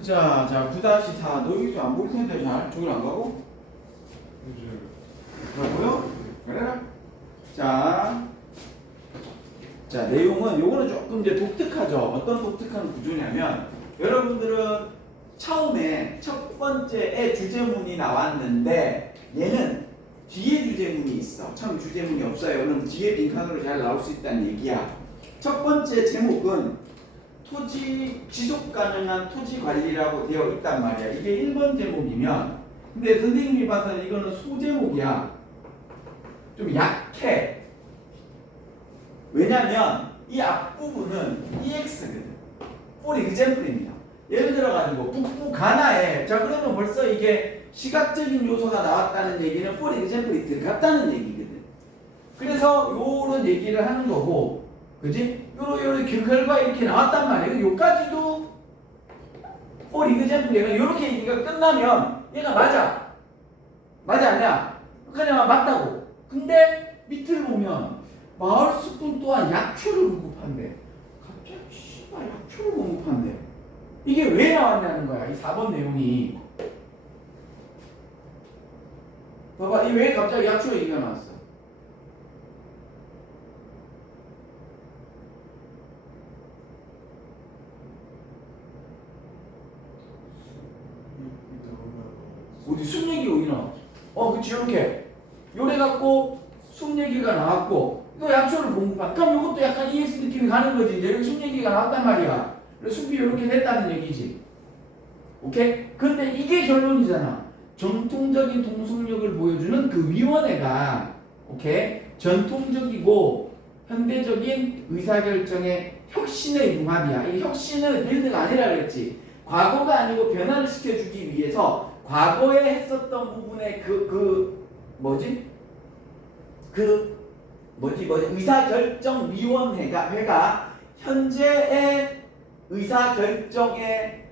자, 9-4 노유수 안 보일 텐데 잘 저길 안 가고? 가고요? 그래라. 자, 내용은 요거는 조금 이제 독특하죠. 어떤 독특한 구조냐면 여러분들은 처음에 첫 번째에 주제문이 나왔는데 얘는 뒤에 주제문이 있어. 처음 주제문이 없어요. 그럼 뒤에 빈칸으로 잘 나올 수 있다는 얘기야. 첫 번째 제목은 토지 지속 가능한 토지 관리라고 되어 있단 말이야. 이게 1번 제목이면 근데 선생님이 봐서는 이거는 소제목이야. 좀 약해. 왜냐면 이 앞부분은 EX거든. for example입니다. 예를 들어가지고 북부 가나에 자 그러면 벌써 이게 시각적인 요소가 나왔다는 얘기는 for example이 들어갔다는 얘기거든. 그래서 요런 얘기를 하는 거고, 그지? 요런 결과 이렇게 나왔단 말이에요. 요까지도 for example이야. 요렇게 얘기가 끝나면 얘가 맞아 아니야? 그냥 맞다고. 근데 밑을 보면 마을 수분 또한 약초를 공급한대. 갑자기 씨발 약초를 공급한대. 이게 왜 나왔냐는 거야. 이 4번 내용이. 봐봐, 이 왜 갑자기 약초 얘기가 나왔어? 어디 숲 얘기 여기 나왔어? 그치, 이렇게 요래 갖고 숲 얘기가 나왔고 또 약초를 공급한. 그럼 이것도 약간 EX 느낌이 가는 거지. 이제 여기 숲 얘기가 나왔단 말이야. 그래서 숲이 이렇게 됐다는 얘기지. 오케이? 근데 이게 결론이잖아. 전통적인 통속력을 보여주는 그 위원회가 오케이? 전통적이고 현대적인 의사결정의 혁신의 융합이야. 이 혁신은 빌드가 아니라 그랬지. 과거가 아니고 변화를 시켜주기 위해서 과거에 했었던 부분의 의사결정위원회가 현재의 의사결정의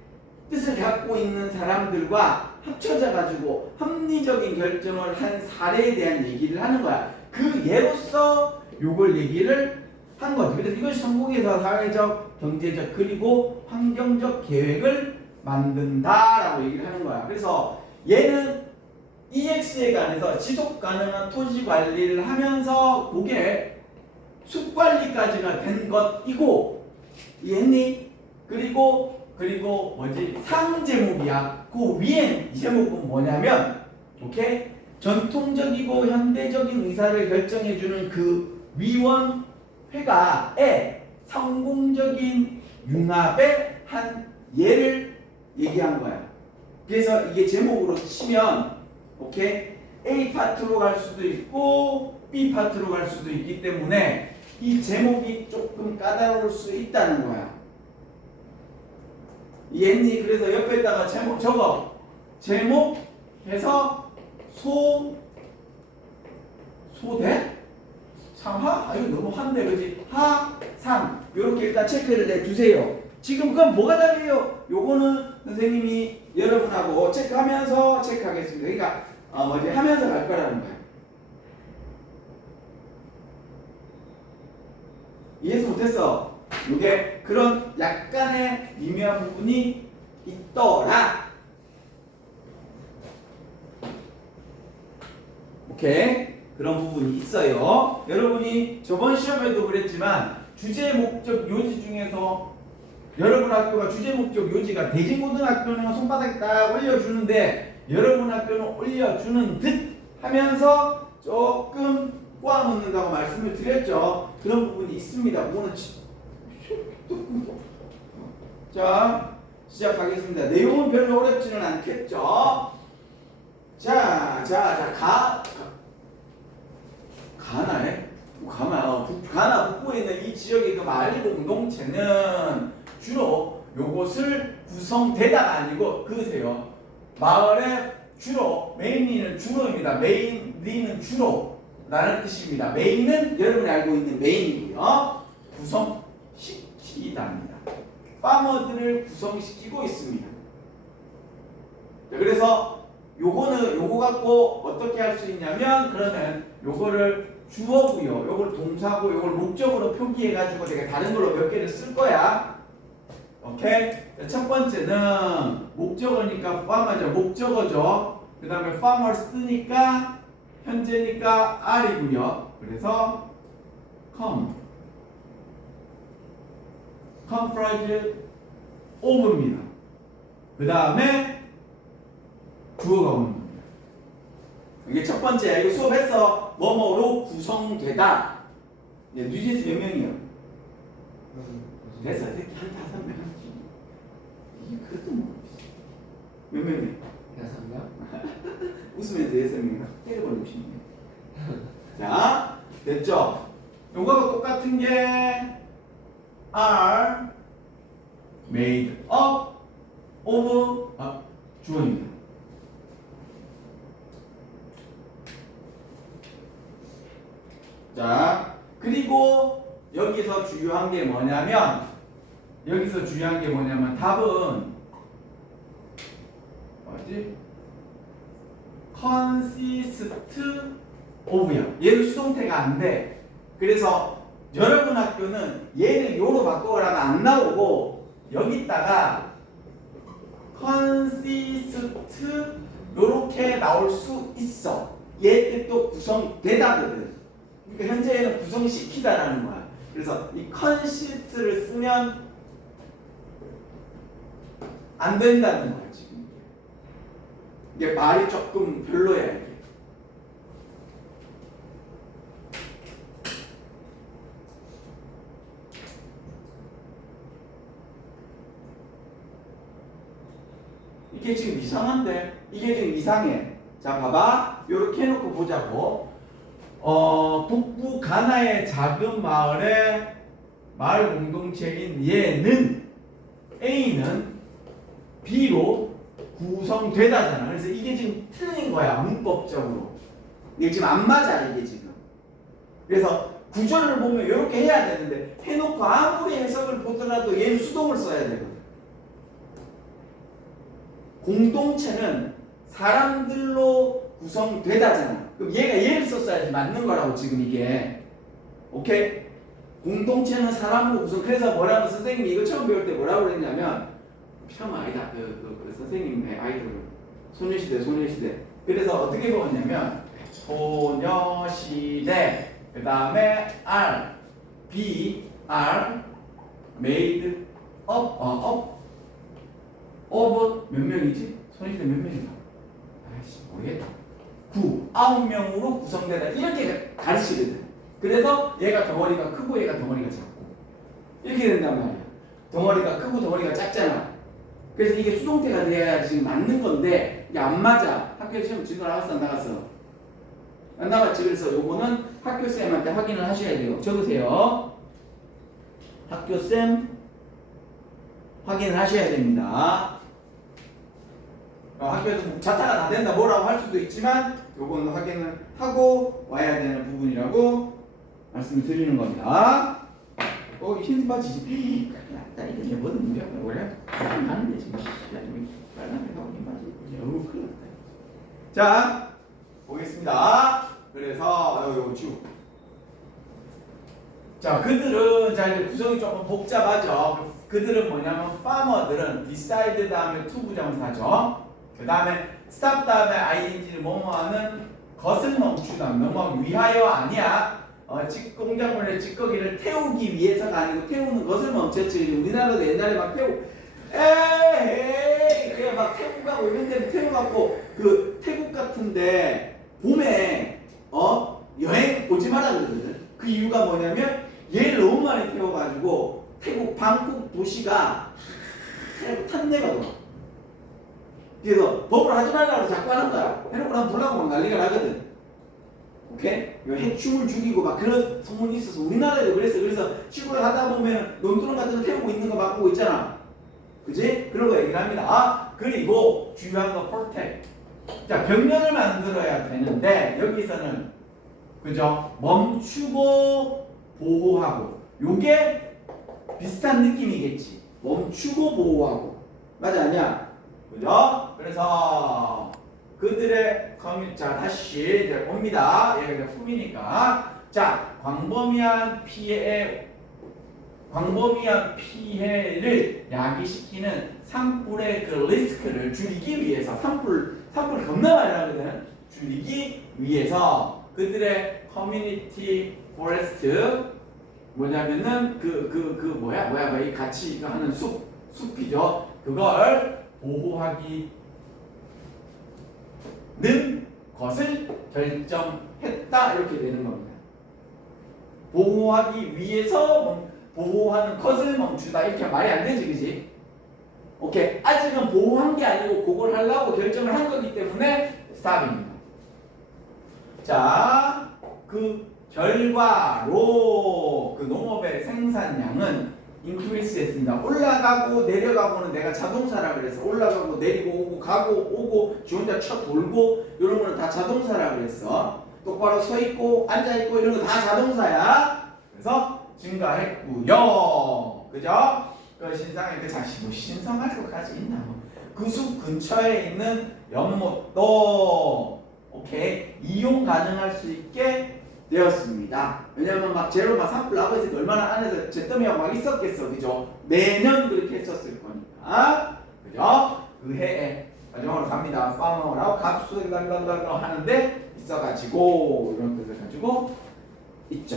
뜻을 갖고 있는 사람들과 합쳐져 가지고 합리적인 결정을 한 사례에 대한 얘기를 하는 거야. 그 예로서 요걸 얘기를 한 거지. 그래서 이것이 성공해서 사회적, 경제적 그리고 환경적 계획을 만든다라고 얘기를 하는 거야. 그래서 얘는 EX에 관해서 지속 가능한 토지 관리를 하면서 그게 숲 관리까지가 된 것이고, 이해했니? 그리고 상제목이야. 그 위에 이 제목은 뭐냐면, 오케이? 전통적이고 현대적인 의사를 결정해주는 그 위원회가의 성공적인 융합의 한 예를 얘기한 거야. 그래서 이게 제목으로 치면, 오케이? A 파트로 갈 수도 있고 B 파트로 갈 수도 있기 때문에 이 제목이 조금 까다로울 수 있다는 거야. 이해했니? 그래서 옆에다가 제목 적어. 제목 해서 소대? 상하? 이거 너무 한데 그지? 하, 상 요렇게 일단 체크를 해주세요. 지금 그럼 뭐가 답이에요? 요거는 선생님이 여러분하고 체크하면서 체크하겠습니다. 그러니까 하면서 갈 거라는 거야. 이해해서 못했어? 이게 그런 약간의 미묘한 부분이 있더라. 오케이? 그런 부분이 있어요. 여러분이 저번 시험에도 그랬지만 주제 목적 요지 중에서 여러분 학교가 주제 목적 요지가 대진고등학교는 손바닥에 딱 올려주는데 여러분 학교는 올려주는 듯 하면서 조금 꼬아놓는다고 말씀을 드렸죠. 그런 부분이 있습니다. 그거는 자, 시작하겠습니다. 내용은 별로 어렵지는 않겠죠. 가나 북부에 있는 이 지역의 그 마을 공동체는 주로 요것을 구성되다가 아니고 그으세요. 마을의 주로 메인리는 주로입니다. 메인리는 주로라는 뜻입니다. 메인은 여러분이 알고 있는 메인이고요. 구성시키다입니다. 파머들을 구성시키고 있습니다. 그래서 요거 갖고 어떻게 할 수 있냐면 그러면 요거를 주어고요. 요걸 동사고 요걸 목적으로 표기해 가지고 내가 다른 걸로 몇 개를 쓸 거야. 오케이? 첫 번째는 목적어니까 farmer죠. 목적어죠. 그 다음에 farmers니까 현재니까 R이고요. 그래서 comprised of입니다. 그 다음에 주어가 오는 겁니다. 이게 첫 번째, 이거 수업했어. 뭐뭐로 구성되다. 이제 뉴진스 몇 명이요? 됐어. 새끼 한 5명 하지. 이게 그래도 뭐. 몇 명이요? 6명? 웃으면서 6명 때려버리고 싶네. 자, 됐죠? 요거하고 똑같은 게 are made up of 주어입니다. 자, 그리고 여기서 중요한 게 뭐냐면 답은 뭐지? consist of야. 얘는 수동태가 안 돼. 그래서 여러분 학교는 얘를 요로 바꿔라가 안 나오고 여기다가 consist 요렇게 나올 수 있어. 얘 뜻도 구성되다거든. 그러니까 현재 얘는 구성시키다라는 거야. 그래서 이 consist를 쓰면 안 된다는 거야 지금. 이게 말이 조금 별로야 이게. 이게 지금 이상한데? 이게 지금 이상해. 자, 봐봐. 요렇게 해놓고 보자고. 북부 가나의 작은 마을의 마을 공동체인 얘는 A는 B로 구성되다잖아. 그래서 이게 지금 틀린 거야, 문법적으로. 이게 지금 안 맞아, 이게 지금. 그래서 구절을 보면 이렇게 해야 되는데 해놓고 아무리 해석을 보더라도 얘는 수동을 써야 되거든. 공동체는 사람들로 구성되다잖아. 그럼 얘가 얘를 썼어야지 맞는 거라고 지금 이게. 오케이? 공동체는 사람으로 구성. 그래서 뭐라고 선생님이 이거 처음 배울 때 뭐라고 그랬냐면 처음 아니다. 그 선생님의 아이돌 소녀시대. 그래서 어떻게 배웠냐면 소녀시대 그 다음에 R B R made up of 몇 명이지? 소녀시대 몇 명인가? 아이씨 모르겠다. 9명으로 구성되다 이렇게 가르치거든. 그래서 얘가 덩어리가 크고 얘가 덩어리가 작고 이렇게 된단 말이야. 덩어리가 크고 덩어리가 작잖아. 그래서 이게 수동태가 돼야 지금 맞는 건데 이게 안 맞아. 학교 시험 지금 나갔어 안 나갔어? 안 나갔지. 그래서 요거는 학교쌤한테 확인을 하셔야 돼요. 적으세요. 학교쌤 확인을 하셔야 됩니다. 학교에서 자타가 다 된다 뭐라고 할 수도 있지만 요거는 확인을 하고 와야 되는 부분이라고 말씀을 드리는 겁니다. 흰 바지 나 이거 내 뭐든 문제가 뭐래? 하는데 지금 빨간색 하고 흰 바지 어우 큰일 났다. 자 보겠습니다. 그래서 요거 쭉. 자 그들은 자 이제 구성이 조금 복잡하죠. 그들은 뭐냐면 farmer들은 decide 다음에 to 부정사죠. 그 다음에 stop 다음에 ing를 뭐뭐하는 것을 멈추다. 뭐뭐 위하여 아니야. 공작물의 찌꺼기를 태우기 위해서가 아니고 태우는 것을 멈췄지. 우리나라도 옛날에 막 에이 그냥 막 태국 가고 이런 데는 태국 갖고 그 태국 같은데 봄에 여행 오지 마라 그러거든. 그 이유가 뭐냐면 얘를 너무 많이 태워가지고 태국 방콕 도시가 탄내가 돌아. 그래서 법을 하지 말라고 자꾸 하는 거야. 해놓고 난 불나고 막 난리가 나거든. 오케이? 해충을 죽이고 막 그런 소문이 있어서 우리나라에도 그랬어. 그래서 시골에 하다 보면 논두렁 같은 거 태우고 있는 거 막 보고 있잖아. 그지? 그런 거 얘기를 합니다. 그리고 중요한 거 protect. 자, 벽면을 만들어야 되는데 여기서는 그죠? 멈추고 보호하고. 요게 비슷한 느낌이겠지. 멈추고 보호하고. 맞아 아니야? 그죠? 그래서 그들의 자 다시 이제 옵니다. 얘가 이제 품이니까. 자 광범위한 피해의 광범위한 피해를 야기시키는 산불의 그 리스크를 줄이기 위해서 산불 겁나 많이 나거든. 줄이기 위해서 그들의 커뮤니티 포레스트 뭐냐면은 뭐야 이 같이 이거 하는 숲이죠. 그걸 보호하기는 것을 결정했다 이렇게 되는 겁니다. 보호하기 위해서 보호하는 것을 멈추다 이렇게 말이 안 되지, 그지? 오케이. 아직은 보호한 게 아니고 그걸 하려고 결정을 한 거기 때문에 스탑입니다. 자, 그 결과로 그 농업의 생산량은 인크리스 했습니다. 올라가고 내려가고는 내가 자동사라 그래서 올라가고 내리고 오고 가고 오고 지 혼자 쳐 돌고 이런 거는 다 자동사라 그랬어. 똑바로 서 있고 앉아 있고 이런 거 다 자동사야. 그래서 증가했고요. 그죠? 그 신상에 그 자식 뭐 신성할 것까지 있나 뭐. 그 숲 근처에 있는 연못도 오케이 이용 가능할 수 있게 되었습니다. 왜냐면 막 제로 막 산불 나고 있으니까 얼마나 안에서 잿더미가 막 있었겠어, 그죠? 매년 그렇게 했었을 거니까, 그죠? 그 해에 마지막으로 갑니다. 파머라고 갑수 하는데 있어가지고 이런 뜻을 가지고 있죠.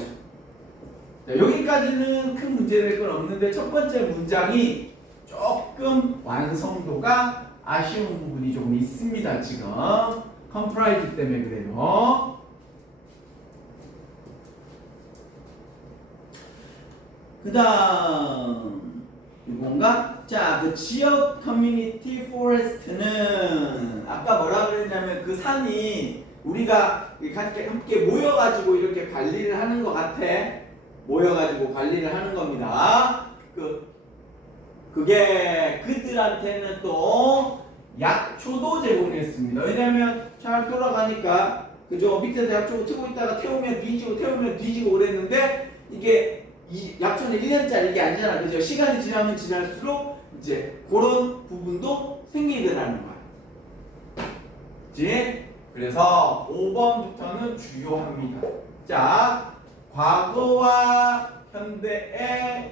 자, 여기까지는 큰 문제 될 건 없는데 첫 번째 문장이 조금 완성도가 아쉬운 부분이 조금 있습니다. 지금 컴프라이즈 때문에 그래요. 그 다음 이건가? 자, 그 지역 커뮤니티 포레스트는 아까 뭐라 그랬냐면 그 산이 우리가 함께 모여가지고 이렇게 관리를 하는 것 같아. 모여가지고 관리를 하는 겁니다. 그게 그들한테는 또 약초도 제공했습니다. 왜냐면 잘 돌아가니까 그죠? 밑에서 약초 트고 있다가 태우면 뒤지고 그랬는데 이게 이 약초는 1년짜리 이게 아니잖아. 그죠? 시간이 지나면 지날수록 이제 그런 부분도 생기더라는 거야. 그치? 그래서 5번부터는 주요합니다. 자, 과거와 현대의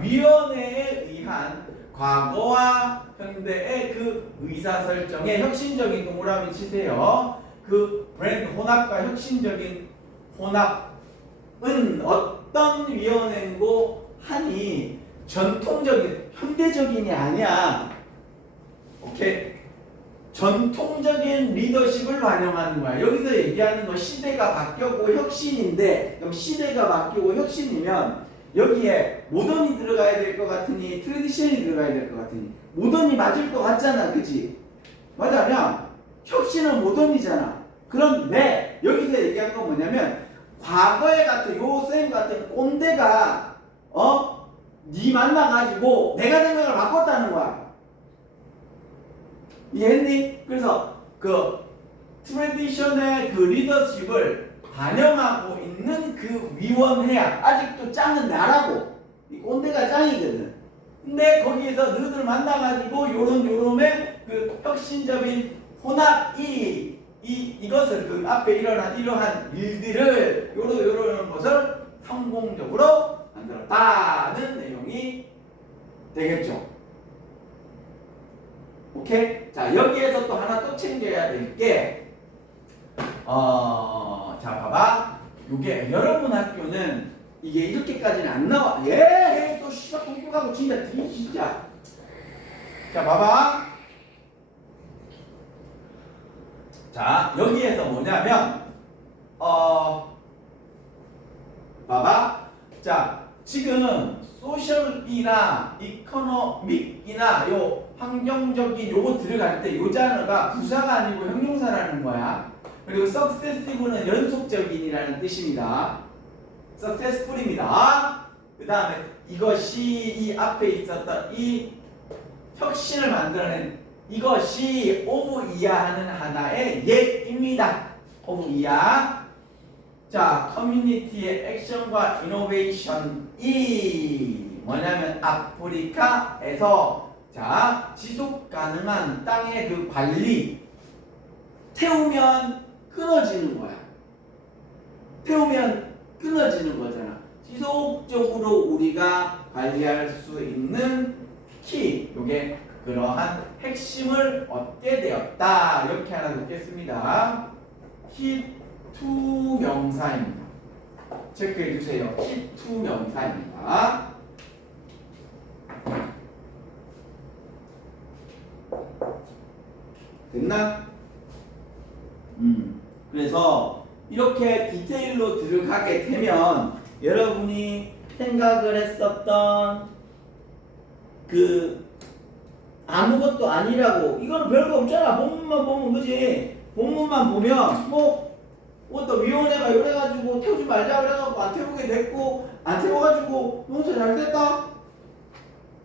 위원회에 의한 과거와 현대의 그 의사설정의 혁신적인 동그라미 치세요. 그 브랜드 혼합과 혁신적인 혼합은 어떤 위원회고 하니 전통적인 현대적인이 아니야. 오케이. 전통적인 리더십을 반영하는 거야. 여기서 얘기하는 건 시대가 바뀌었고 혁신인데, 그럼 시대가 바뀌고 혁신이면 여기에 모던이 들어가야 될 것 같으니 트레디션이 들어가야 될 것 같으니 모던이 맞을 것 같잖아, 그치? 맞아요. 혁신은 모던이잖아. 그런데 여기서 얘기한 건 뭐냐면 과거에 같은 요쌤 같은 꼰대가 니 만나가지고 내가 생각을 바꿨다는 거야. 이해했니? 그래서 그 트레디션의 그 리더십을 반영하고 있는 그 위원회야. 아직도 짱은 나라고. 이 꼰대가 짱이거든. 근데 거기에서 너희들 만나가지고 요런의 그 혁신적인 혼합이 이것을 그 앞에 일어난 이러한 일들을 요런 것을 성공적으로 만들었다는 내용이 되겠죠. 오케이? 자, 여기에서 또 하나 또 챙겨야 될 게, 자, 봐봐. 요게, 여러분 학교는 이게 이렇게까지는 안 나와. 또 씨발 공부하고 진짜. 자, 봐봐. 자, 여기에서 뭐냐면, 봐봐. 자, 지금 소셜이나 이코노믹이나 요 환경적인 요거 들어갈 때 요 단어가 부사가 아니고 형용사라는 거야. 그리고 successive는 연속적인이라는 뜻입니다. successful입니다. 그 다음에 이것이 이 앞에 있었던 이 혁신을 만들어낸 이것이 of 이하하는 하나의 예입니다. of 이하. 자, 커뮤니티의 액션과 이노베이션이 뭐냐면 아프리카에서 자, 지속 가능한 땅의 그 관리 태우면 끊어지는 거야. 태우면 끊어지는 거잖아. 지속적으로 우리가 관리할 수 있는 키, 요게 그러한 핵심을 얻게 되었다. 이렇게 하나 넣겠습니다. 키2 명사입니다. 체크해 주세요. 키2 명사입니다. 됐나? 그래서 이렇게 디테일로 들어가게 되면 여러분이 생각을 했었던 그 아무것도 아니라고, 이거는 별거 없잖아. 본문만 보면 그지? 본문만 보면 뭐 어떤 위원회가 이래가지고 태우지 말자 그래가지고 안 태우게 됐고, 안 태워가지고 농사 잘 됐다?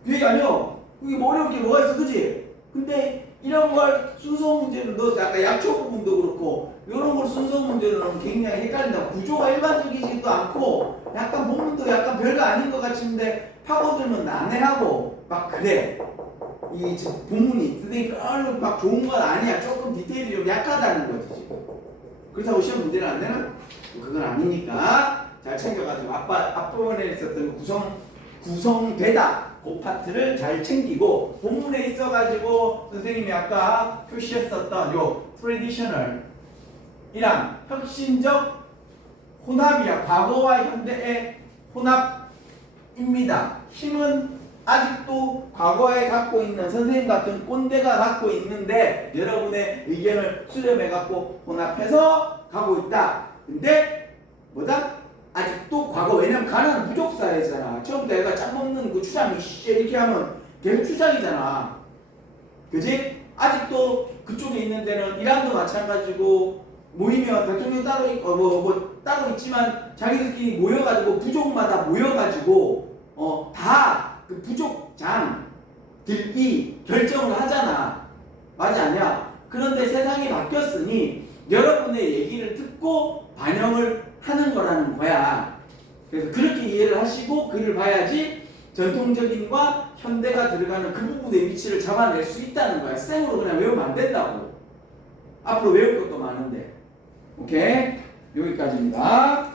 그 얘기 아니야. 그게 뭐 어려울 게 뭐가 있어, 그지? 근데 이런 걸 순서 문제로 넣어서 아까 약초 부분도 그렇고 이런 걸 순서 문제로 넣으면 굉장히 헷갈린다. 구조가 일반적이지도 않고 약간 본문도 약간 별거 아닌 것 같은데 파고들면 난해하고 막 그래. 이 본문이 선생님 별로 막 좋은 건 아니야. 조금 디테일이 좀 약하다는 거지 지금. 그렇다고 시험 문제는 안 되나? 그건 아니니까 잘 챙겨가지고 앞부분에 있었던 구성되다 그 파트를 잘 챙기고, 본문에 있어가지고 선생님이 아까 표시했었던 요 트래디셔널 이랑 혁신적 혼합이야. 과거와 현대의 혼합입니다. 힘은 아직도 과거에 갖고 있는 선생님 같은 꼰대가 갖고 있는데 여러분의 의견을 수렴해 갖고 혼합해서 가고 있다. 근데 뭐다? 아직도 과거, 왜냐면 가나는 부족 사회잖아. 처음부터 애가 짱 먹는 그 추장 이렇게 하면 계속 추장이잖아. 그지? 아직도 그쪽에 있는 데는 이란도 마찬가지고 모이면 대통령 따로 있고 뭐 따로 있지만 자기들끼리 모여가지고 부족마다 모여가지고 다 그 부족장들이 결정을 하잖아. 맞지 않냐? 그런데 세상이 바뀌었으니 여러분의 얘기를 듣고 반영을 하는 거라는 거야. 그래서 그렇게 이해를 하시고 글을 봐야지 전통적인과 현대가 들어가는 그 부분의 위치를 잡아낼 수 있다는 거야. 생으로 그냥 외우면 안 된다고. 앞으로 외울 것도 많은데. 오케이? 여기까지입니다.